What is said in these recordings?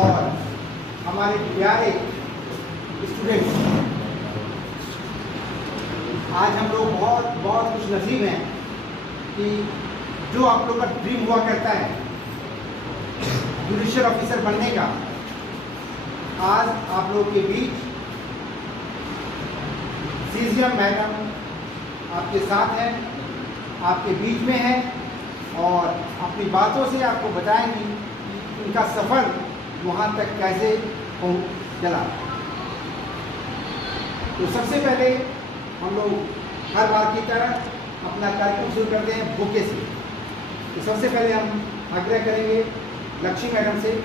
और हमारे प्यारे स्टूडेंट्स, आज हम लोग बहुत खुश नसीब हैं कि जो आप लोग का ड्रीम हुआ करता है जुडिशियल ऑफिसर बनने का, आज आप लोग के बीच सीजियम मैडम आपके साथ हैं, आपके बीच में है और अपनी बातों से आपको बताएंगी कि उनका सफ़र वहाँ तक कैसे चला। तो सबसे पहले हम लोग हर बार की तरह अपना कार्यक्रम शुरू करते हैं बुके से। तो सबसे पहले हम आग्रह करेंगे लक्ष्मी मैडम से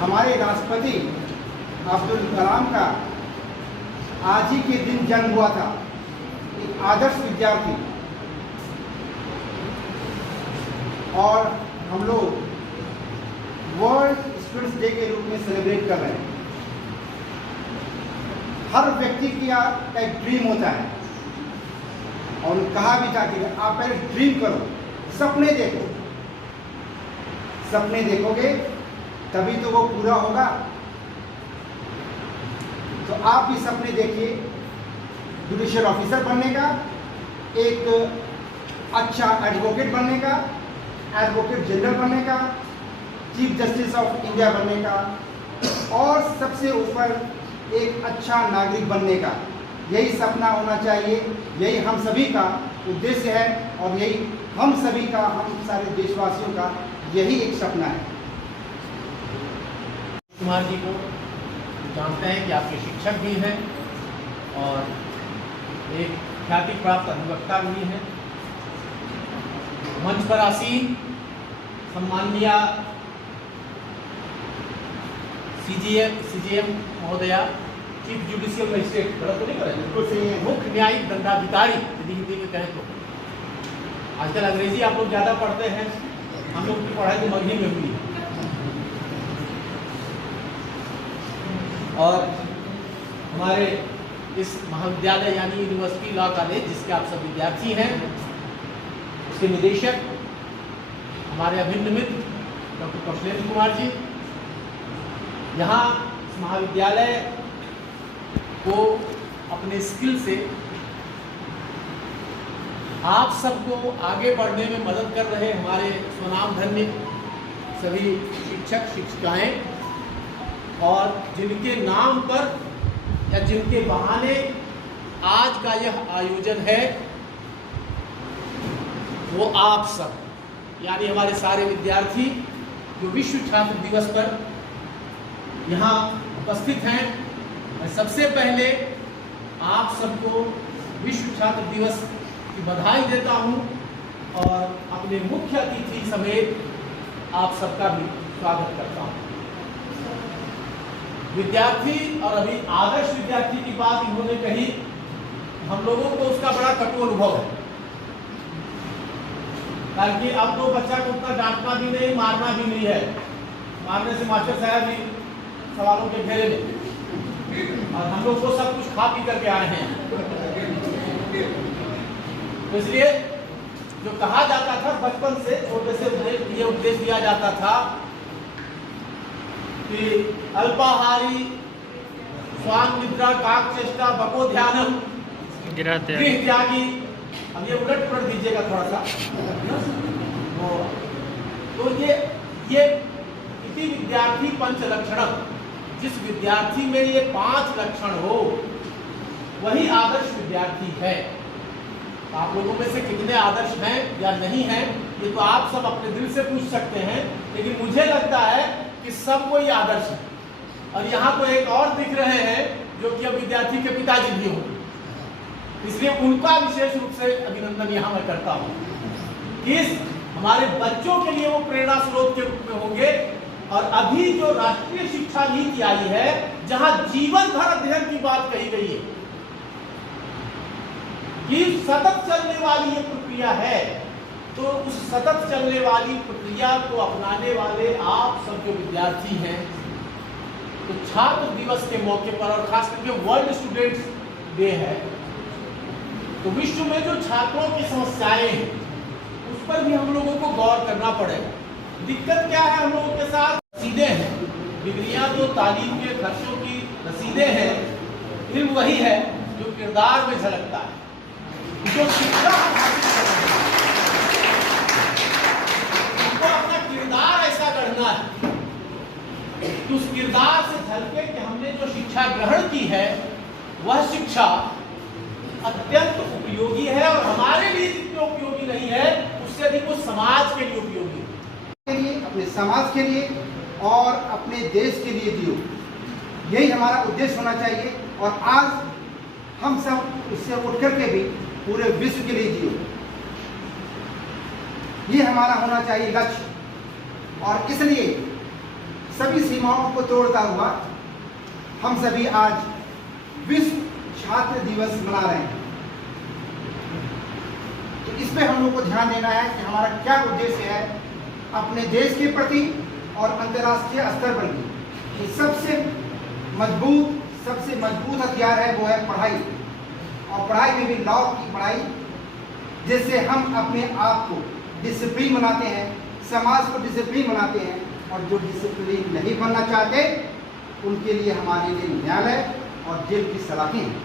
हमारे राष्ट्रपति अब्दुल कलाम का आज ही के दिन जन्म हुआ था। एक आदर्श विद्यार्थी, और हम लोग वर्ल्ड स्टूडेंट्स डे के रूप में सेलिब्रेट कर रहे हैं। हर व्यक्ति का एक ड्रीम होता है और कहा भी था कि आप पहले ड्रीम करो, सपने देखो, सपने देखोगे तभी तो वो पूरा होगा। तो आप भी सपने देखिए जुडिशियल ऑफिसर बनने का, एक अच्छा एडवोकेट बनने का, एडवोकेट जनरल बनने का, चीफ जस्टिस ऑफ इंडिया बनने का, और सबसे ऊपर एक अच्छा नागरिक बनने का। यही सपना होना चाहिए, यही हम सभी का उद्देश्य है और यही हम सभी का, हम सारे देशवासियों का यही एक सपना है। कुमार जी को जानते हैं कि आपके शिक्षक भी हैं और एक ख्याति प्राप्त अधिवक्ता भी हैं। मंच पर आसीन सम्माननीय सीजीएम महोदया, चीफ जुडिशियल मजिस्ट्रेट, गलत तो नहीं करें, मुख्य न्यायिक दंडाधिकारी यदि हिंदी में कहें तो। आजकल अंग्रेजी आप लोग ज़्यादा पढ़ते हैं, हम लोग की पढ़ाई तो मगही में हुई है। और हमारे इस महाविद्यालय यानी यूनिवर्सिटी लॉ कॉलेज, जिसके आप सब विद्यार्थी हैं, उसके निदेशक हमारे अभिन्न मित्र डॉक्टर कौशलेंद्र कुमार जी, यहाँ इस महाविद्यालय को अपने स्किल से आप सबको आगे बढ़ने में मदद कर रहे हमारे स्वनामधन्य सभी शिक्षक शिक्षिकाएं, और जिनके नाम पर या जिनके बहाने आज का यह आयोजन है, वो आप सब यानी हमारे सारे विद्यार्थी जो विश्व छात्र दिवस पर यहाँ उपस्थित हैं। मैं सबसे पहले आप सबको विश्व छात्र दिवस की बधाई देता हूँ और अपने मुख्य अतिथि समेत आप सबका भी स्वागत करता हूँ। विद्यार्थी और अभी आदर्श विद्यार्थी की बात इन्होंने कही, हम लोगों को उसका बड़ा कटु अनुभव है, ताकि अब तो बच्चा को उतना डांटना भी नहीं, मारना भी नहीं है। मारने से मास्टर साहब भी सवालों के घेरे में, और हम लोग को सब कुछ खा पी करके आए हैं। तो इसलिए जो कहा जाता था बचपन से, छोटे से ये उपदेश दिया जाता था कि अल्पाहारी स्वान निद्रा काक चेष्टा बको ध्यानम गृह त्यागी। अब ये उलट पुलट दीजिएगा थोड़ा सा। तो ये इति विद्यार्थी पंच लक्षणम, जिस विद्यार्थी में ये 5 लक्षण हो वही आदर्श विद्यार्थी है। आप लोगों में से कितने आदर्श हैं या नहीं हैं, ये तो आप सब अपने दिल से पूछ सकते हैं, लेकिन मुझे लगता है कि सब कोई आदर्श है। और यहाँ तो एक और दिख रहे हैं जो कि अब विद्यार्थी के पिताजी भी हों, इसलिए उनका विशेष रूप से अभिनंदन यहाँ मैं करता हूँ कि हमारे बच्चों के लिए वो प्रेरणा स्रोत के रूप में होंगे। और अभी जो राष्ट्रीय शिक्षा नीति आई है, जहाँ जीवन भर अध्ययन की बात कही गई है कि सतत चलने वाली ये प्रक्रिया है, तो उस सतत चलने वाली प्रक्रिया को अपनाने वाले आप सब जो विद्यार्थी हैं, तो छात्र दिवस के मौके पर और खास करके वर्ल्ड स्टूडेंट्स डे है, तो विश्व में जो छात्रों की समस्याएं हैं उस पर भी हम लोगों को गौर करना पड़ेगा। दिक्कत क्या है हम लोगों के साथ? रसीदें हैं, डिग्रियां तो तालीम के खर्चों की रसीदें हैं, इल्म वही है जो किरदार में झलकता है। जो शिक्षा हम हासिल कर रहे हैं, हमको अपना किरदार ऐसा गढ़ना है कि उस किरदार से झलके कि हमने जो शिक्षा ग्रहण की है वह शिक्षा अत्यंत उपयोगी है, और हमारे लिए जितनी उपयोगी नहीं है उससे अधिक वो समाज के लिए उपयोगी है। अपने समाज के लिए और अपने देश के लिए जियो, यही हमारा उद्देश्य होना चाहिए। और आज हम सब इससे उठ करके भी पूरे विश्व के लिए जियो, ये हमारा होना चाहिए लक्ष्य। और इसलिए सभी सीमाओं को तोड़ता हुआ हम सभी आज विश्व छात्र दिवस मना रहे हैं। तो इस पे हम लोग को ध्यान देना है कि हमारा क्या उद्देश्य है अपने देश के प्रति और अंतर्राष्ट्रीय स्तर पर भी। सबसे मजबूत हथियार है वो है पढ़ाई, और पढ़ाई में भी लॉ की पढ़ाई, जिससे हम अपने आप को डिसिप्लिन बनाते हैं, समाज को डिसिप्लिन बनाते हैं। और जो डिसिप्लिन नहीं बनना चाहते उनके लिए हमारे लिए न्यायालय और जेल की सलाखें हैं।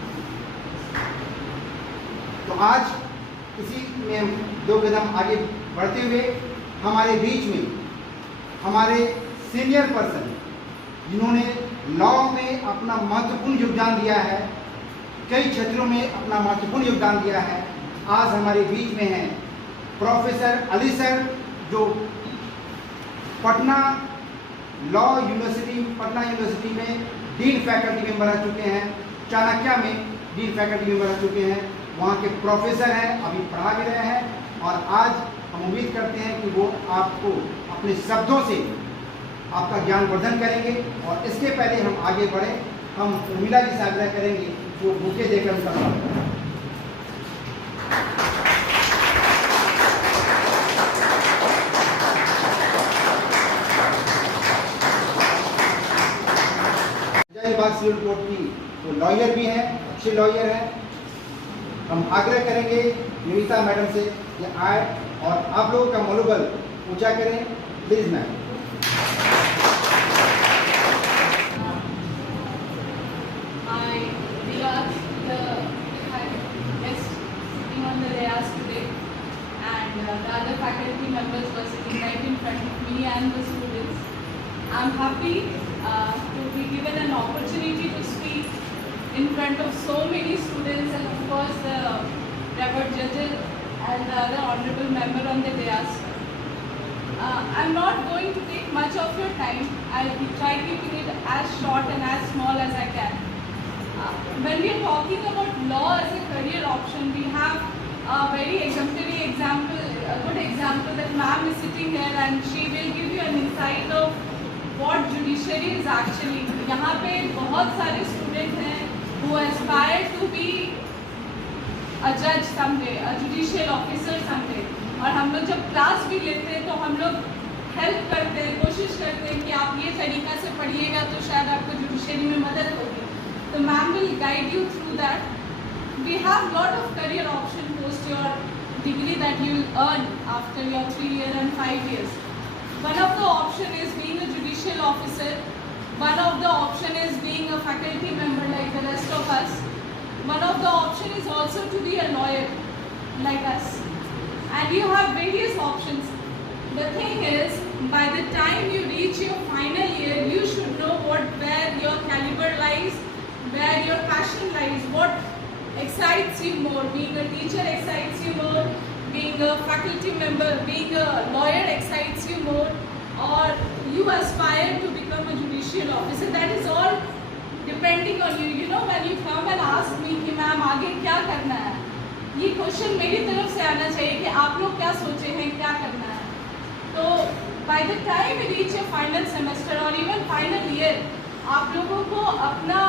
तो आज इसी में 2 कदम आगे बढ़ते हुए हमारे बीच में हमारे सीनियर पर्सन जिन्होंने लॉ में अपना महत्वपूर्ण योगदान दिया है, कई क्षेत्रों में अपना महत्वपूर्ण योगदान दिया है, आज हमारे बीच में हैं प्रोफेसर अली सर, जो पटना यूनिवर्सिटी में डीन फैकल्टी मेंबर रह चुके हैं, चाणक्य में डीन फैकल्टी मेंबर रह चुके हैं, वहाँ के प्रोफेसर हैं, अभी पढ़ा भी रहे हैं। और आज हम उम्मीद करते हैं कि वो आपको अपने शब्दों से आपका ज्ञानवर्धन करेंगे। और इसके पहले हम आगे बढ़े, हम उर्मिला जी से आग्रह करेंगे वो बुके देकर उनका स्वागत करें। सिविल कोर्ट की वो लॉयर भी हैं, अच्छे लॉयर हैं। हम आग्रह करेंगे निविता मैडम से कि आए और आप लोगों का मनोबल ऊंचा करें, please ma'am. Faculty members were sitting right in front of me and the students. I'm happy to be given an opportunity to speak in front of so many students, and of course the revered judges and the other honorable member on the dais. I'm not going to take much of your time. I'll try keeping it as short and as small as I can. When we are talking about law as a career option, we have a very exemplary example, a good example that ma'am is sitting here and she will give you an insight of what judiciary is actually. यहाँ पे बहुत सारे students हैं who aspire to be a judge someday, a judicial officer someday. और हम लोग जब class भी लेते हैं तो हम लोग हेल्प करते हैं, कोशिश करते हैं कि आप ये तरीका से पढ़िएगा तो शायद आपको जुडिशरी में मदद होगी। तो ma'am will guide you through that. We have lot of career option post your degree that you will earn after your 3 years and 5 years. One of the option is being a judicial officer. One of the option is being a faculty member like the rest of us. One of the option is also to be a lawyer like us. And you have various options. The thing is, by the time you reach your final year, you should know where your caliber lies, where your passion lies, what excites you more. Being a teacher excites you more, being a faculty member, being a lawyer excites you more, or you aspire to become a judicial officer. That is all depending on you. You know, when you come and ask me कि ma'am आगे क्या करना है, ये question मेरी तरफ से आना चाहिए कि आप लोग क्या सोचे हैं, क्या करना है. तो by the time you reach your final semester or even final year, आप लोगों को अपना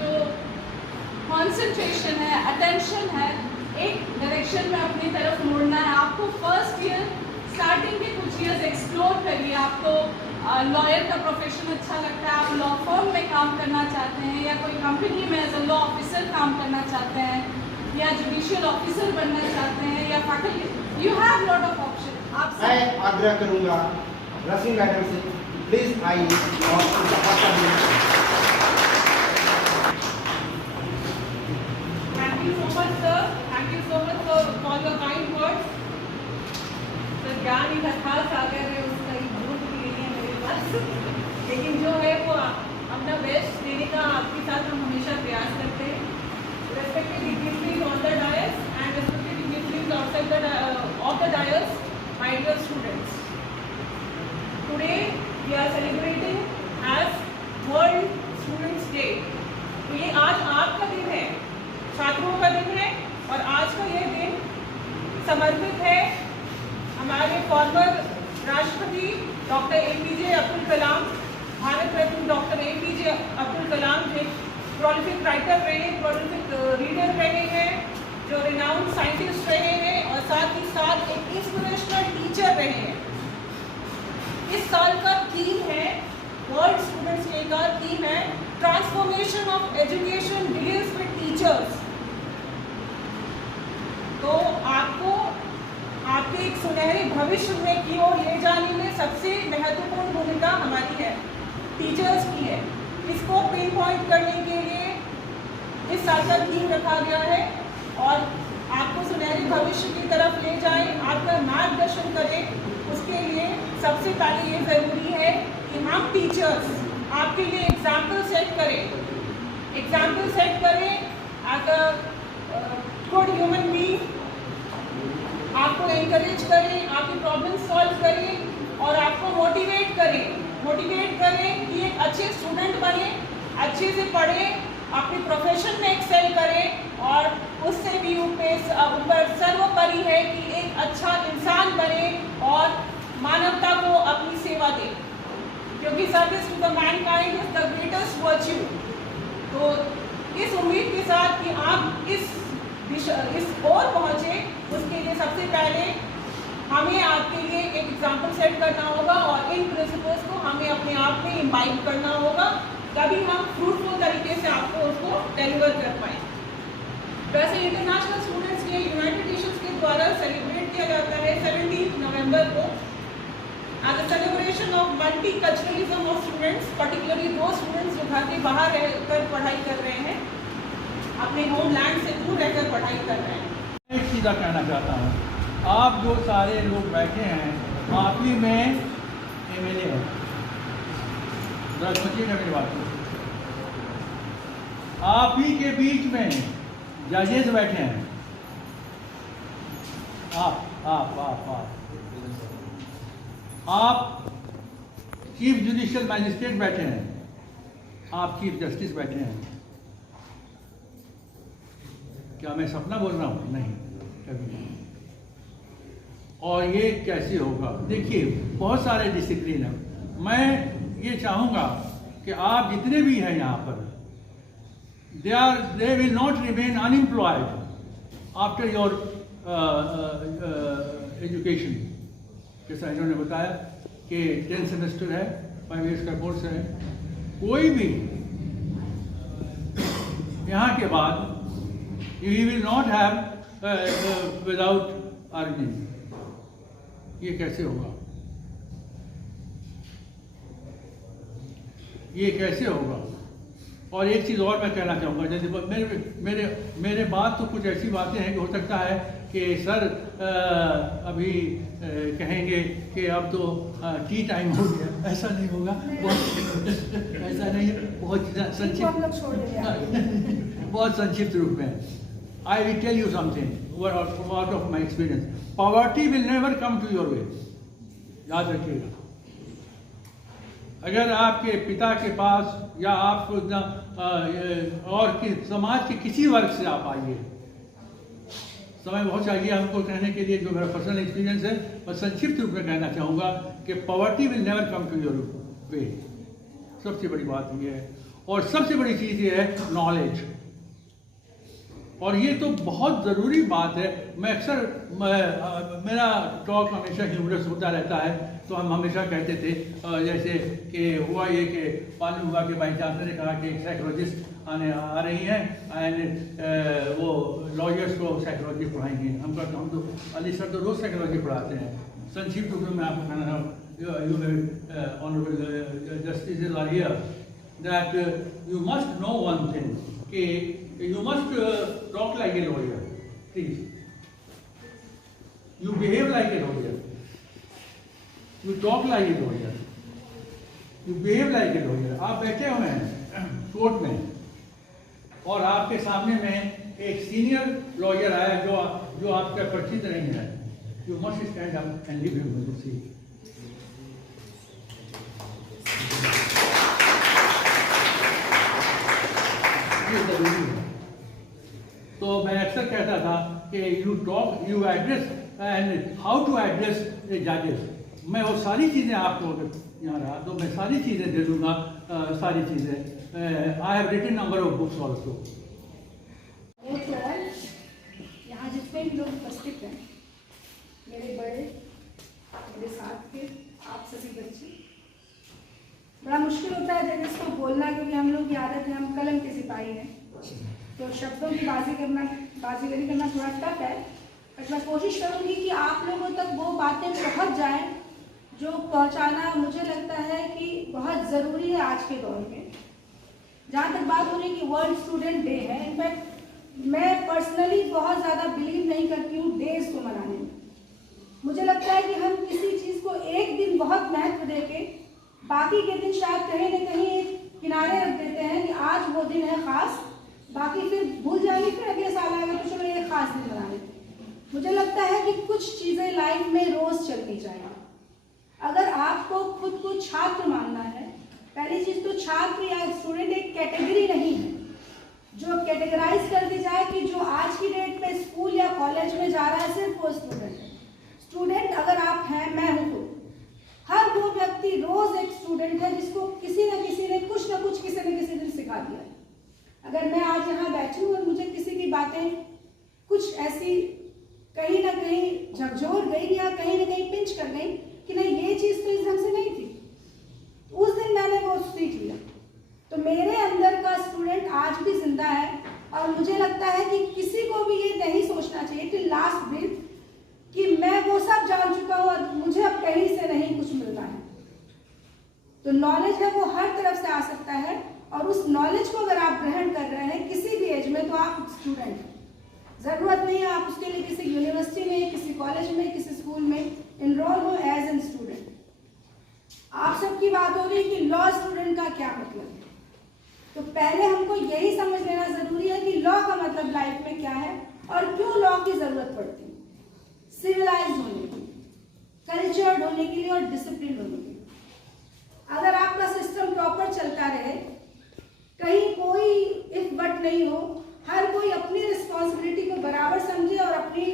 जो कंसंट्रेशन है, अटेंशन है, एक डायरेक्शन में अपनी तरफ मुड़ना है। आपको फर्स्ट ईयर स्टार्टिंग के कुछ ईयर्स एक्सप्लोर करिए। आपको लॉयर का प्रोफेशन अच्छा लगता है, आप लॉ फर्म में काम करना चाहते हैं या कोई कंपनी में एज अ लॉ ऑफिसर काम करना चाहते हैं या जुडिशियल ऑफिसर बनना चाहते हैं या faculty, you have lot of option. आप मैं आग्रह करूंगा रश्मि मैडम से, प्लीज आइए और सपोर्ट करिए। Thank you so much, sir. Thank you so much for your kind words. Sir ज्ञान इकट्ठा सागर है, उसका ही भूत नहीं है मेरे पास, लेकिन जो है वो अपना बेस्ट देने का आपके साथ हम हमेशा प्रयास करते हैं। Respected dignitaries on the dais and respected dignitaries outside of the dais, my dear students. Today we are celebrating as World Students Day. तो ये आज आपका दिन है, छात्रों का दिन है, और आज का ये दिन समर्पित है हमारे फॉर्मर राष्ट्रपति doctor APJ Abdul Kalam, Bharat Ratna doctor APJ Abdul Kalam, जो प्रोलिफिक राइटर रहे, प्रोलिफिक रीडर रहे हैं, जो रिनाउंड साइंटिस्ट रहे हैं और साथ ही साथ एक इंस्पिरेशनल टीचर रहे हैं। इस साल का थीम है, वर्ल्ड स्टूडेंट्स डे का थीम है, transformation of education begins with teachers. तो आपको आपके एक सुनहरे भविष्य में की ओर ले जाने में सबसे महत्वपूर्ण भूमिका हमारी है, टीचर्स की है। इसको पिन पॉइंट करने के लिए इस साल का थीम रखा गया है और आपको सुनहरे भविष्य की तरफ ले जाए, आपका मार्गदर्शन करें। उसके लिए सबसे पहले ये ज़रूरी है कि हम टीचर्स आपके लिए एग्जाम्पल सेट करें as a good human being. आपको एनकरेज करें, आपकी प्रॉब्लम सॉल्व करें और आपको मोटिवेट करें कि एक अच्छे स्टूडेंट बने, अच्छे से पढ़ें, अपने प्रोफेशन में एक्सेल करें और उससे भी ऊपर सर्वोपरि है कि एक अच्छा इंसान बने और मानवता को अपनी सेवा दें, क्योंकि service to the mankind is the greatest virtue. तो इस उम्मीद के साथ कि आप इस ओर पहुँचे, उसके लिए सबसे पहले हमें आपके लिए एक एग्जाम्पल सेट करना होगा और इन प्रिंसिपल्स को हमें अपने आप में इम्बाइब करना होगा, तभी हम फ्रूटफुल तरीके से आपको उसको डिलीवर कर पाएँ। वैसे international students day United Nations के द्वारा सेलिब्रेट किया जाता है 17 नवंबर को as a celebration of multiculturalism of students, particularly वो स्टूडेंट्स जो घर के बाहर रहकर पढ़ाई कर रहे हैं, अपने होमलैंड से दूर रहकर पढ़ाई कर रहे हैं। एक सीधा कहना चाहता हूँ, आप जो सारे लोग बैठे हैं, आप ही में MLA हैं, जरा सोचिएगा मेरी बात को। आप ही के बीच में जजेस बैठे हैं, आप चीफ जुडिशियल मैजिस्ट्रेट बैठे हैं, आप चीफ जस्टिस बैठे हैं। क्या मैं सपना बोल रहा हूँ? नहीं, कभी नहीं। और ये कैसे होगा? देखिए, बहुत सारे डिसिप्लिन हैं। मैं ये चाहूँगा कि आप जितने भी हैं यहाँ पर, they will not remain unemployed after your education। जैसा इन्होंने बताया कि 10 सेमेस्टर है, 5 years का कोर्स है, कोई भी यहाँ के बाद you will not have without earning। ये कैसे होगा? ये कैसे होगा? और एक चीज़ और मैं कहना चाहूँगा, जैसे मेरे बात तो कुछ ऐसी बातें हैं कि हो सकता है कि सर अभी कहेंगे कि अब तो टी टाइम हो गया। ऐसा नहीं होगा, ऐसा नहीं है, बहुत संक्षिप्त रूप में। I will tell you something out of my experience. Poverty will never come to your way. याद रखिएगा। अगर आपके पिता के पास या आपको और समाज के किसी वर्ग से आप आइए, समय बहुत चाहिए हमको कहने के लिए, जो मेरा पर्सनल एक्सपीरियंस है, मैं संक्षिप्त रूप में कहना चाहूँगा कि poverty will never come to your way. सबसे बड़ी बात ये है, और सबसे बड़ी चीज़ ये है नॉलेज। और ये तो बहुत ज़रूरी बात है। मैं अक्सर मेरा टॉक हमेशा ह्यूमरस होता रहता है, तो हम हमेशा कहते थे जैसे कि हुआ ये कि मालूम हुआ कि भाई चांसलर ने कहा कि एक साइकोलॉजिस्ट आ रही हैं एंड वो लॉयर्स को साइकोलॉजी पढ़ाएंगे। हम कहते हम तो अली सर तो रोज़ साइकोलॉजी पढ़ाते हैं। संक्षिप्त रूप में मैं आपको कहना चाहूँ honourable justice are here that you must know one thing कि you must talk like a lawyer, please. You behave like a lawyer. You talk like a lawyer. You behave like a lawyer. आप बैठे हुए हैं court में और आपके सामने में एक सीनियर लॉयर आया जो आपका परिचित नहीं है। You must stand up and leave him to see. ये जरूरी है। तो मैं अक्सर कहता था कि you address and how to address जजेस। मैं वो सारी चीज़ें आपको अगर यहाँ रहा तो मैं सारी चीज़ें दे दूँगा, सारी चीज़ें। I have written number of books also. यहाँ जितने भी लोग उपस्थित हैं, मेरे बड़े, मेरे साथ के आप सभी बच्चे, बड़ा मुश्किल होता है जजेस को बोलना, क्योंकि हम लोग की आदत है, हम कलम के सिपाही हैं, तो शब्दों की बाजीगरी करना थोड़ा टफ है। बट मैं कोशिश करूंगी कि आप लोगों तक वो बातें पहुंच जाएं जो पहुंचाना मुझे लगता है कि बहुत ज़रूरी है आज के दौर में। जहाँ तक बात हो रही कि वर्ल्ड स्टूडेंट डे है, इनफैक्ट मैं पर्सनली बहुत ज़्यादा बिलीव नहीं करती हूँ डेज को मनाने में। मुझे लगता है कि हम किसी चीज़ को एक दिन बहुत महत्व देके बाकी के दिन शायद कहीं न कहीं एक किनारे रख देते हैं कि आज वो दिन है ख़ास, बाकी फिर भूल जाएंगे, फिर अगले साल आएगा तो चलो ये खास दिन बना लेते। मुझे लगता है कि कुछ चीज़ें लाइफ में रोज़ चलनी चाहिए। अगर आपको खुद को छात्र मानना है, पहली चीज़ तो छात्र या स्टूडेंट एक कैटेगरी नहीं है जो कैटेगराइज कर दी जाए कि जो आज की डेट में स्कूल या कॉलेज में जा रहा है सिर्फ वो स्टूडेंट है। स्टूडेंट अगर आप हैं, मैं हूँ, तो हर वो व्यक्ति रोज़ एक स्टूडेंट है जिसको किसी न किसी ने कुछ न कुछ किसी न किसी दिन सिखा दिया है। अगर मैं आज यहाँ बैठी हूँ और मुझे किसी की बातें कुछ ऐसी कहीं ना कहीं झकझोर गई या कहीं ना कहीं पिंच कर गई कि नहीं ये चीज़ तो इस ढंग से नहीं थी, उस दिन मैंने वो सीख लिया, तो मेरे अंदर का स्टूडेंट आज भी जिंदा है। और मुझे लगता है कि किसी को भी ये नहीं सोचना चाहिए कि लास्ट ब्रीथ कि मैं वो सब जान चुका हूँ और मुझे अब कहीं से नहीं कुछ मिलना है। तो नॉलेज है वो हर तरफ से आ सकता है, और उस नॉलेज को अगर आप ग्रहण कर रहे हैं किसी भी एज में, तो आप स्टूडेंट हैं। ज़रूरत नहीं है आप उसके लिए किसी यूनिवर्सिटी में, किसी कॉलेज में, किसी स्कूल में इनरोल हो एज एन स्टूडेंट। आप सबकी बात हो रही कि लॉ स्टूडेंट का क्या मतलब है, तो पहले हमको यही समझ लेना ज़रूरी है कि लॉ का मतलब लाइफ में क्या है और क्यों लॉ की ज़रूरत पड़ती है। सिविलाइज होने के लिए, कल्चर्ड होने के लिए और डिसिप्लिन होने के लिए। अगर आपका सिस्टम प्रॉपर चलता रहे, कहीं कोई इफ बट नहीं हो, हर कोई अपनी रिस्पॉन्सिबिलिटी को बराबर समझे और अपनी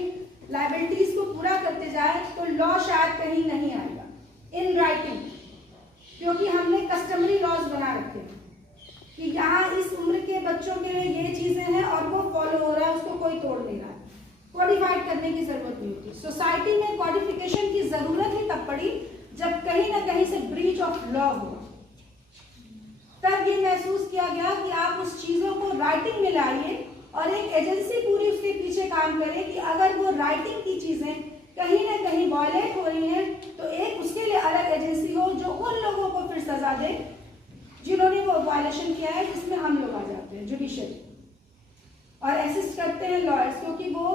लाइबिलिटीज को पूरा करते जाए, तो लॉ शायद कहीं नहीं आएगा इन राइटिंग, क्योंकि हमने कस्टमरी लॉज बना रखे हैं कि यहाँ इस उम्र के बच्चों के लिए ये चीज़ें हैं और वो फॉलो हो रहा है, उसको कोई तोड़ नहीं रहा है। कोडिफाइड करने की जरूरत नहीं होती। सोसाइटी में कोडिफिकेशन की जरूरत ही तब पड़ी जब कहीं ना कहीं से ब्रीच ऑफ लॉ हुआ, तब ये महसूस किया गया कि आप उस चीज़ों को राइटिंग में लाइए और एक एजेंसी पूरी उसके पीछे काम करे कि अगर वो राइटिंग की चीज़ें कहीं ना कहीं वायलेट हो रही हैं तो एक उसके लिए अलग एजेंसी हो जो उन लोगों को फिर सजा दे जिन्होंने वो वायलेशन किया है, जिसमें हम लोग आ जाते हैं जुडिशरी और असिस्ट करते हैं लॉयर्स, क्योंकि वो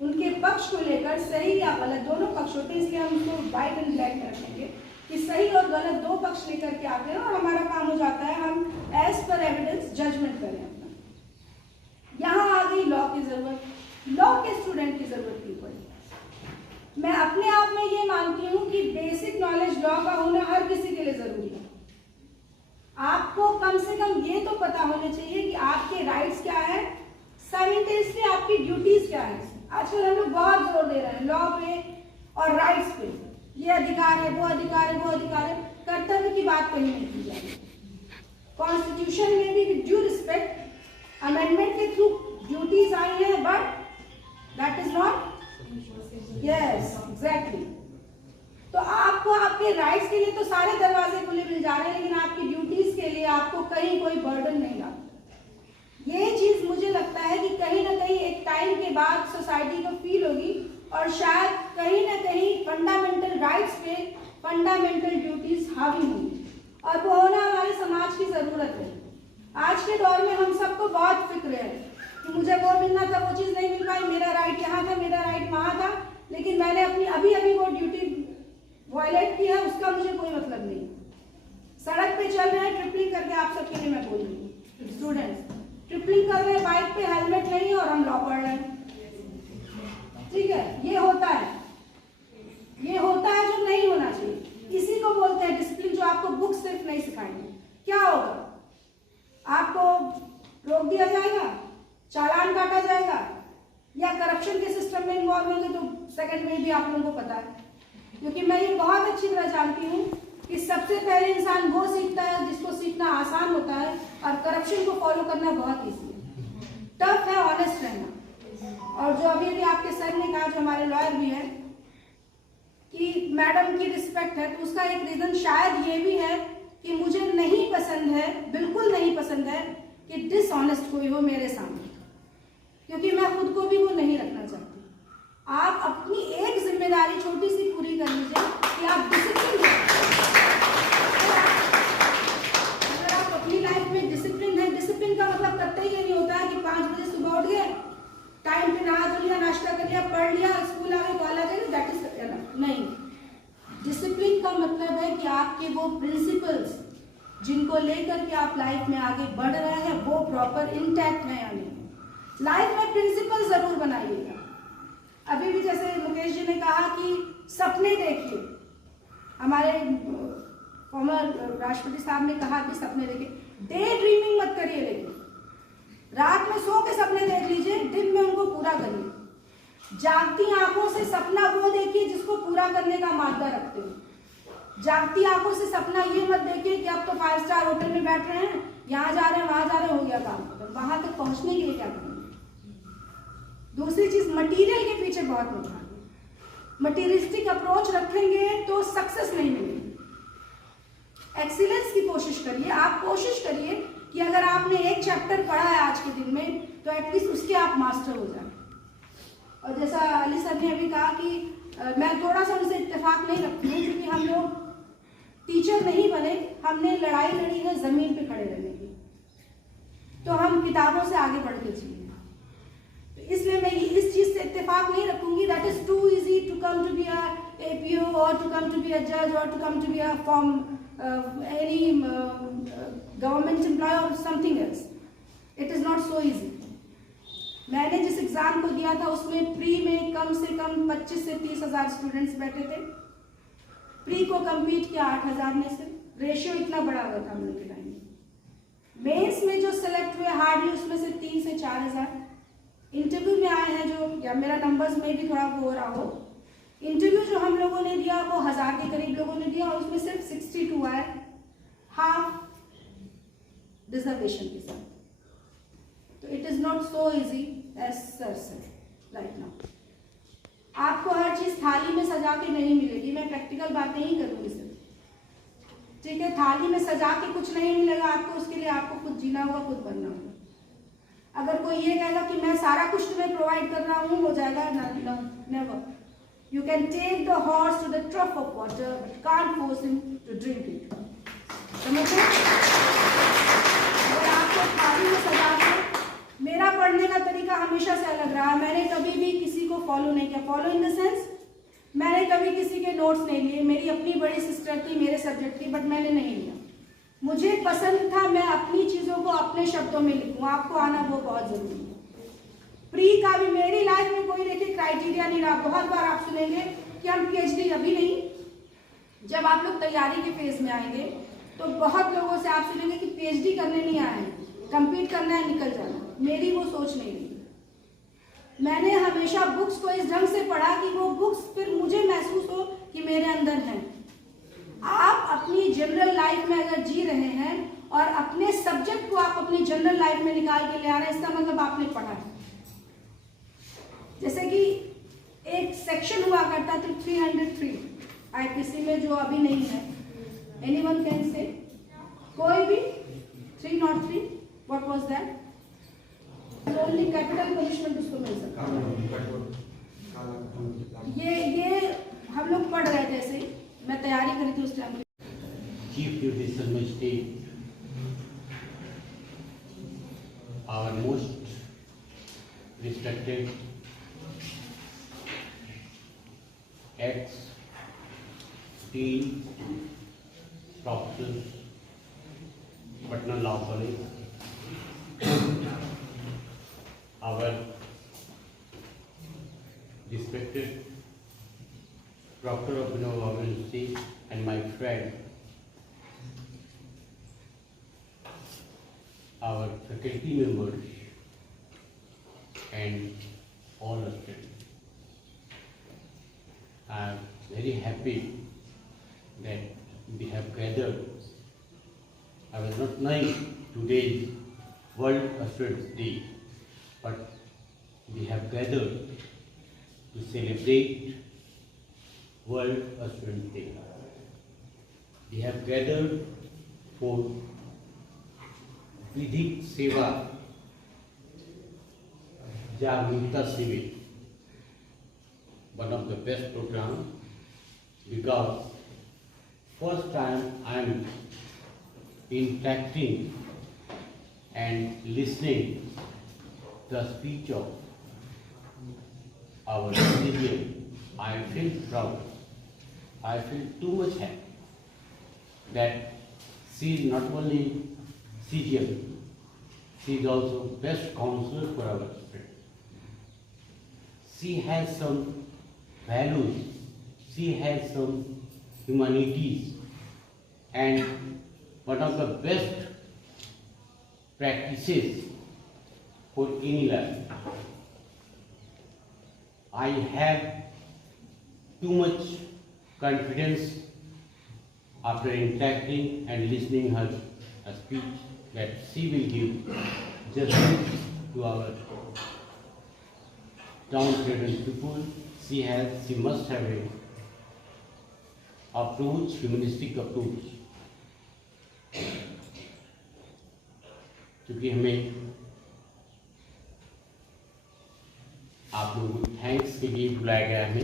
उनके पक्ष को लेकर सही या गलत दोनों पक्ष होते हैं, इसलिए हम उसको व्हाइट एंड ब्लैक में रखेंगे कि सही और गलत दो पक्ष लेकर के आते हैं और हमारा काम हो जाता है हम एज पर एविडेंस जजमेंट करें अपना। यहाँ आ गई लॉ की जरूरत, लॉ के स्टूडेंट की जरूरत क्यों पड़ी? मैं अपने आप में ये मानती हूँ कि बेसिक नॉलेज लॉ का होना हर किसी के लिए जरूरी है। आपको कम से कम ये तो पता होना चाहिए कि आपके राइट्स क्या है, साइमल्टेनियसली आपकी ड्यूटीज क्या है। आजकल हम लोग बहुत जोर दे रहे हैं लॉ पे और राइट्स पे, ये अधिकार है, वो अधिकार है, वो अधिकार है, कर्तव्य की बात कहीं नहीं की जाएगी। कॉन्स्टिट्यूशन में भी विद ड्यू रिस्पेक्ट अमेंडमेंट के थ्रू ड्यूटीज आई हैं, but that is not, yes exactly. तो आपको आपके राइट्स के लिए तो सारे दरवाजे खुले मिल जा रहे हैं, लेकिन आपकी ड्यूटीज के लिए आपको कहीं कोई बर्डन नहीं आता। ये चीज मुझे लगता है कि कहीं ना कहीं एक टाइम के बाद सोसाइटी को फील होगी, और शायद कहीं ना कहीं फंडामेंटल राइट्स पे फंडामेंटल ड्यूटीज हावी होंगी, और वो होना हमारे समाज की जरूरत है। आज के दौर में हम सबको बहुत फिक्र है कि मुझे वो मिलना था, वो चीज़ नहीं मिल पाई, मेरा राइट यहाँ था, मेरा राइट वहाँ था, लेकिन मैंने अपनी अभी वो ड्यूटी वायलेट की है, उसका मुझे कोई मतलब नहीं। सड़क पे चल रहे हैं ट्रिपलिंग करके, आप सबके लिए मैं बोल रही हूँ, स्टूडेंट्स ट्रिपलिंग कर रहे हैं बाइक पे, हेलमेट नहीं है और हम लॉ पढ़ रहे हैं, ठीक है। ये होता है जो नहीं होना चाहिए। इसी को बोलते हैं डिसिप्लिन, जो आपको बुक सिर्फ नहीं सिखाएंगे। क्या होगा, आपको रोक दिया जाएगा, चालान काटा जाएगा, या करप्शन के सिस्टम में इन्वॉल्व होंगे तो सेकंड में भी आप लोगों को पता है, क्योंकि मैं ये बहुत अच्छी तरह जानती हूँ कि सबसे पहले इंसान वो सीखता है जिसको सीखना आसान होता है, और करप्शन को फॉलो करना बहुत ईजी है। टफ है ऑनेस्ट रहना। और जो अभी आपके सर ने कहा, जो हमारे लॉयर भी है, कि मैडम की रिस्पेक्ट है, तो उसका एक रीजन शायद ये भी है कि मुझे नहीं पसंद है, बिल्कुल नहीं पसंद है कि डिसऑनेस्ट कोई हो मेरे सामने, क्योंकि मैं खुद को भी वो नहीं रखना चाहती। आप अपनी एक जिम्मेदारी छोटी सी पूरी कर लीजिए कि आप डिसिप्लिन हैं। अगर आप अपनी लाइफ में डिसिप्लिन है, डिसिप्लिन का मतलब कतई ये नहीं होता है कि 5 बजे सुबह उठ गए, टाइम पे नहा धो लिया, नाश्ता कर लिया, पढ़ लिया, स्कूल आ गए, कॉलेज आ गए, दैट इज नहीं। डिसिप्लिन का मतलब है कि आपके वो प्रिंसिपल्स जिनको लेकर के आप लाइफ में आगे बढ़ रहे हैं वो प्रॉपर इंटैक्ट है या नहीं। लाइफ में प्रिंसिपल जरूर बनाइएगा। अभी भी जैसे मुकेश जी ने कहा कि सपने देखिए, हमारे फॉर्मर राष्ट्रपति साहब ने कहा कि सपने देखिए, डे ड्रीमिंग मत करिए, लेकिन रात में सो के सपने देख लीजिए, दिन में उनको पूरा करिए। जागती आंखों से सपना वो देखिए जिसको पूरा करने का मादा रखते हो। जागती आंखों से सपना ये मत देखिए कि अब तो 5 स्टार होटल में बैठ रहे हैं, यहाँ जा रहे हैं, वहां जा रहे हैं, हो गया काम, तो वहां तक पहुंचने के लिए क्या करेंगे। दूसरी चीज, मटीरियल के पीछे बहुत मत भागिए। मटीरियलिस्टिक अप्रोच रखेंगे तो सक्सेस नहीं मिलेगी। एक्सीलेंस की कोशिश करिए। आप कोशिश करिए कि अगर आपने एक चैप्टर पढ़ा है आज के दिन में, तो एटलीस्ट उसके आप मास्टर हो जाए। और जैसा अली सर ने अभी कहा कि मैं थोड़ा सा उनसे इत्तेफाक नहीं रखती हूँ, क्योंकि हम लोग टीचर नहीं बने, हमने लड़ाई लड़ी है जमीन पे खड़े रहने की, तो हम किताबों से आगे बढ़ के जिए। तो इसलिए मैं इस चीज से इत्तेफाक नहीं रखूंगी that is too easy to come to be a APO और to come to be a जज और to come to be a form any government employ और something else. It is not so easy. मैंने जिस exam को दिया था उसमें प्री में कम से कम 25 से 30 हज़ार स्टूडेंट्स बैठे थे। प्री को कम्पीट किया 8,000 में से, रेशियो इतना बड़ा हुआ था हम लोग के टाइम में। मेंस में जो सेलेक्ट हुए हार्डली उसमें से 3 से 4 हज़ार। इंटरव्यू में आए हैं जो, या मेरा नंबर्स में भी थोड़ा हो रहा हो, इंटरव्यू जो हम लोगों ने दिया वो 1000 के करीब लोगों ने दिया, और उसमें सिर्फ 62 आए, हाफ रिजर्वेशन के साथ। तो it is not so easy as sir said right now. आपको हर चीज थाली में सजा के नहीं मिलेगी, मैं प्रैक्टिकल बातें ही करूंगी सिर्फ, ठीक है। थाली में सजा के कुछ नहीं मिलेगा आपको, उसके लिए आपको खुद जीना होगा, खुद बनना होगा। अगर कोई ये कहेगा कि मैं सारा कुछ तुम्हें प्रोवाइड कर रहा हूँ, हो जाएगा, never. You can take the horse to the trough of water but can't force him to drink it. समझे? अगर आपको थाली में सजा के, मेरा पढ़ने का तरीका हमेशा से अलग रहा। मैंने कभी भी किसी को फॉलो नहीं किया। फॉलो इन द सेंस, मैंने कभी किसी के नोट्स नहीं लिए। मेरी अपनी बड़ी सिस्टर थी मेरे सब्जेक्ट की, बट मैंने नहीं लिया। मुझे पसंद था मैं अपनी चीज़ों को अपने शब्दों में लिखूं। आपको आना वो बहुत ज़रूरी है। प्री का भी मेरी लाइफ में कोई देखिए क्राइटेरिया नहीं रहा। बहुत बार आप सुनेंगे कि हम PhD अभी नहीं, जब आप लोग तैयारी के फेज में आएंगे तो बहुत लोगों से आप सुनेंगे कि PhD करने नहीं आए हैं, कंप्लीट करना है, निकल जाना। मेरी वो सोच नहीं रही। मैंने हमेशा बुक्स को इस ढंग से पढ़ा कि वो बुक्स फिर मुझे महसूस हो कि मेरे अंदर हैं। आप अपनी जनरल लाइफ में अगर जी रहे हैं और अपने सब्जेक्ट को आप अपनी जनरल लाइफ में निकाल के ले आ रहे हैं, इसका मतलब आपने पढ़ा है। जैसे कि एक सेक्शन हुआ करता तो 303 आईपीसी में जो अभी नहीं है, एनीवन कैन से, कोई भी 303, what was that? Only capital punishment उसको मिल सकता है। ये हम लोग पढ़ रहे थे, ऐसे मैं तैयारी करी थी उस time. Chief Judicial Magistrate, our most respected ex-dean professors, Patna Law College, our respected Doctor of Innova University and my friend, our faculty members and all the students. I am very happy that we have gathered. I was not knowing today's World Students Day, but we have gathered to celebrate World Students Day. We have gathered for विधिक सेवा जागरूकता शिविर, one of the best program, because first time I am interacting and listening the speech of our citizen. I feel proud. I feel too much happy that she is not only CGM, she is also best counselor for our students. She has some values, she has some humanities, and one of the best practices for any life. I have too much confidence after interacting and listening her speech that she will give justice to our downtrodden people. She must have a approach, humanistic approach. क्योंकि हमें आप लोगों को thanks के लिए बुलाया गया है।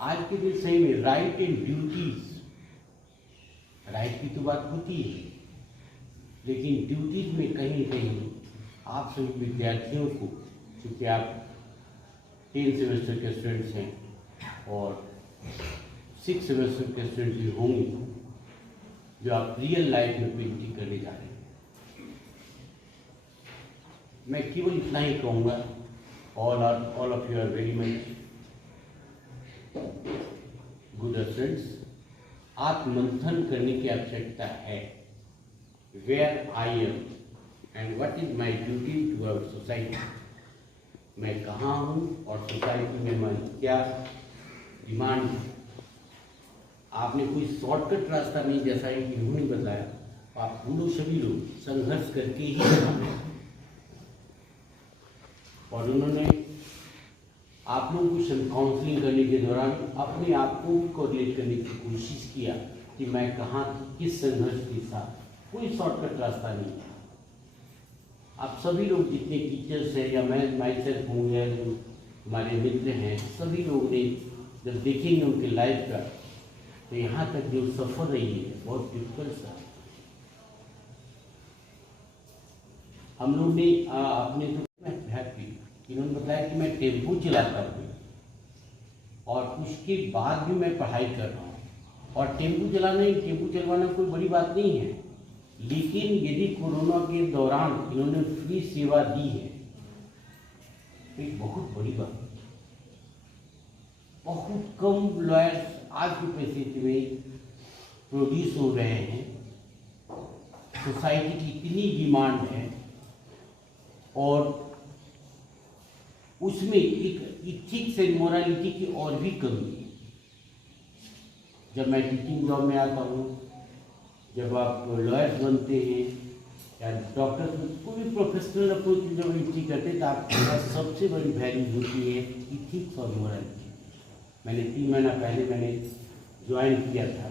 आज के दिन सही में राइट एंड ड्यूटीज, राइट की तो बात होती है, लेकिन ड्यूटीज में कहीं कहीं आप सभी विद्यार्थियों को, क्योंकि आप 10 सेमेस्टर के स्टूडेंट्स हैं और 6 सेमेस्टर के स्टूडेंट्स भी होंगे, जो आप रियल लाइफ में पेंटिंग करने जा रहे हैं। मैं केवल इतना ही कहूँगा, all of you are very much good students. आत्ममंथन करने की आवश्यकता है। Where I am and what is my duty to our society. मैं कहाँ हूँ और सोसाइटी में मैं क्या डिमांड है। आपने कोई शॉर्टकट रास्ता नहीं, जैसा कि इन्होंने बताया, आप हम लोग सभी लोग संघर्ष करके ही और उन्होंने आप लोगों को काउंसलिंग करने के दौरान अपने आप को कोऑर्डिनेट करने की कोशिश किया कि मैं कहाँ किस संघर्ष के साथ, कोई शॉर्टकट रास्ता नहीं है। आप सभी लोग जितने टीचर्स हैं या मैं माइसेल्फ हूँ या जो हमारे मित्र हैं, सभी लोग ने जब देखेंगे उनके लाइफ का, तो यहाँ तक जो सफ़र रही है बहुत डिफिकल्ट था। हम लोग ने अपने तो हैप्पी, इन्होंने बताया कि मैं टेम्पो चलाता हूँ और उसके बाद भी मैं पढ़ाई कर रहा हूँ, और टेम्पो चलवाना कोई बड़ी बात नहीं है, लेकिन यदि कोरोना के दौरान इन्होंने फ्री सेवा दी है तो एक बहुत बड़ी बात। बहुत कम लॉयर्स आज की परिस्थिति में प्रोड्यूस हो रहे हैं, सोसाइटी की इतनी डिमांड है और उसमें एक इथिक्स एंड मोरालिटी की और भी कमी है। जब मैं टीचिंग जॉब में आता हूँ, जब आप लॉयर्स बनते हैं या डॉक्टर कोई भी प्रोफेशनल अप्रोच जब एंट्री करते तो आपके पास सबसे बड़ी वैल्यू होती है इथिक्स और मोरालिटी। मैंने 3 महीना पहले मैंने ज्वाइन किया था,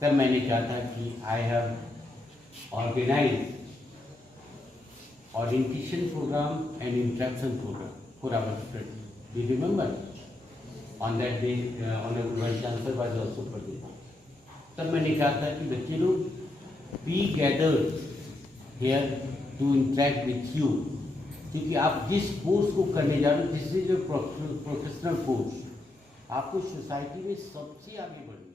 तब मैंने कहा था कि I have organise orientation program and interaction program for our students. Do you remember? On that day, Honorable Vice Chancellor was also present. तब मैंने कहा था कि बच्चे लोग be gathered here to interact with you, क्योंकि आप जिस कोर्स को करने जा रहे हो, this is a professional course, आपको सोसाइटी में सबसे आगे बढ़ना